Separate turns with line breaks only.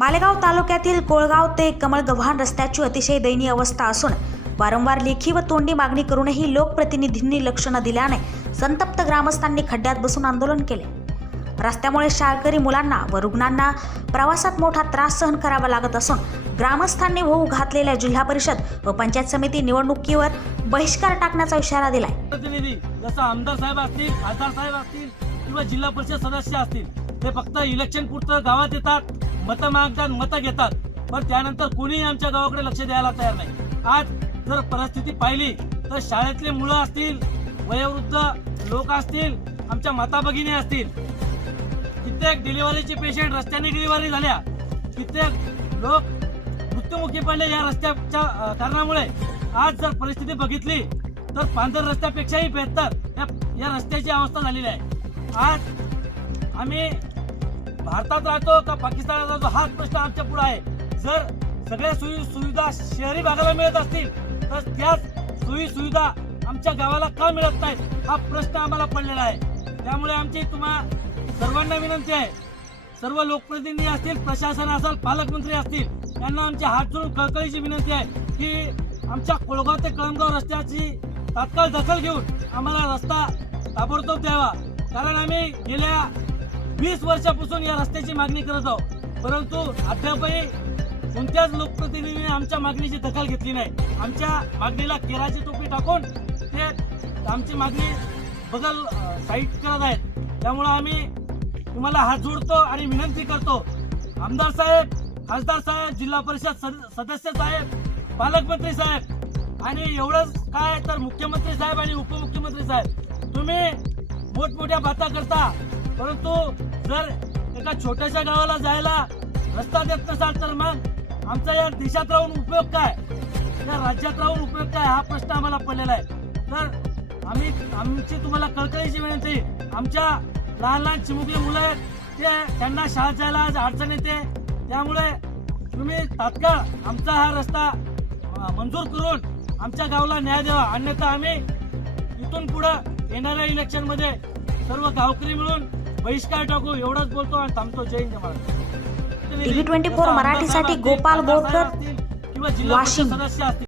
मालेगाव तालुक्यातील कोळगाव ते कमळगव्हाण रस्त्याची अतिशय दयनीय अवस्था असून वारंवार लेखी व तोंडी मागणी करूनही लोकप्रतिनिधींनी लक्ष न दिल्याने संतप्त ग्रामस्थांनी खड्ड्यात बसून आंदोलन केले. रस्त्यामुळे शाळकरी मुलांना व रुग्णांना प्रवासात मोठा त्रास सहन करावा लागत असून ग्रामस्थांनी होऊ घातलेल्या जिल्हा परिषद व पंचायत समिती निवडणुकीवर बहिष्कार टाकण्याचा इशारा दिलाय.
प्रतिनिधी जसं आमदार साहेब असतील खासदार साहेब असतील किंवा जिल्हा परिषद सदस्य असतील ते फक्त इलेक्शन पुरतं गावात येतात. मतं मागतात मतं घेतात. पण त्यानंतर कोणीही आमच्या गावाकडे लक्ष द्यायला तयार नाही. आज जर परिस्थिती पाहिली तर शाळेतले मुलं असतील वयोवृद्ध लोक असतील आमच्या माता भगिनी असतील. कित्येक डिलिव्हरीचे पेशंट रस्त्याने डिलिव्हरी झाल्या. कित्येक लोक मृत्युमुखी पडले या रस्त्याच्या कारणामुळे. आज जर परिस्थिती बघितली तर पांढर रस्त्यापेक्षाही बेहतर या रस्त्याची अवस्था झालेली आहे. आज आम्ही भारतात राहतो का पाकिस्तानात राहतो? हाच प्रश्न आमच्या पुढे आहे. जर सगळ्या सोयी सुविधा शहरी भागाला मिळत असतील तर त्याच सोयी सुविधा आमच्या गावाला का मिळत नाहीत? हा प्रश्न आम्हाला पडलेला आहे. त्यामुळे आमची तुम्हा सर्वांना विनंती आहे. सर्व लोकप्रतिनिधी असतील प्रशासन असेल पालकमंत्री असतील त्यांना आमची हात जोडून कळकळीची विनंती आहे की आमच्या कोळगाव ते कळमगाव रस्त्याची तात्काळ दखल घेऊन आम्हाला रस्ता ताबडतोब द्यावा. कारण आम्ही गेल्या वीस वर्षापासून या रस्त्याची मागणी करत आहोत. परंतु अद्यापही कोणत्याच लोकप्रतिनिधीने आमच्या मागणीची दखल घेतली नाही. आमच्या मागणीला केराची टोपी टाकून ते आमची मागणी बदल साईट करत आहेत. त्यामुळं आम्ही तुम्हाला हात जोडतो आणि विनंती करतो. आमदार साहेब खासदार साहेब जिल्हा परिषद सद- सदस्य साहेब पालकमंत्री साहेब आणि एवढंच काय तर मुख्यमंत्री साहेब आणि उपमुख्यमंत्री साहेब. तुम्ही मोठमोठ्या बाता करता परंतु जर एका छोट्याशा गावाला जायला रस्ता देत नसाल तर मग आमचा या देशात राहून उपयोग काय? या राज्यात राहून उपयोग काय? हा प्रश्न आम्हाला पडलेला आहे. तर आम्ही आमची तुम्हाला कळकळीची विनंती आमच्या लहान लहान चिमुकली मुलं आहेत ते त्यांना शाळेत जायला आज अडचण येते. त्यामुळे तुम्ही तात्काळ आमचा हा रस्ता मंजूर करून आमच्या गावाला न्याय द्यावा. अन्यथा आम्ही इथून पुढं येणाऱ्या इलेक्शनमध्ये सर्व गावकरी मिळून बहिष्कार टाकू एवढंच बोलतो आणि थांबतो जय हिंद महाराज
TV 24 मराठीसाठी गोपाल बोरकर,
किंवा जिल्हा परिषद
वाशिम.
सदस्य असतील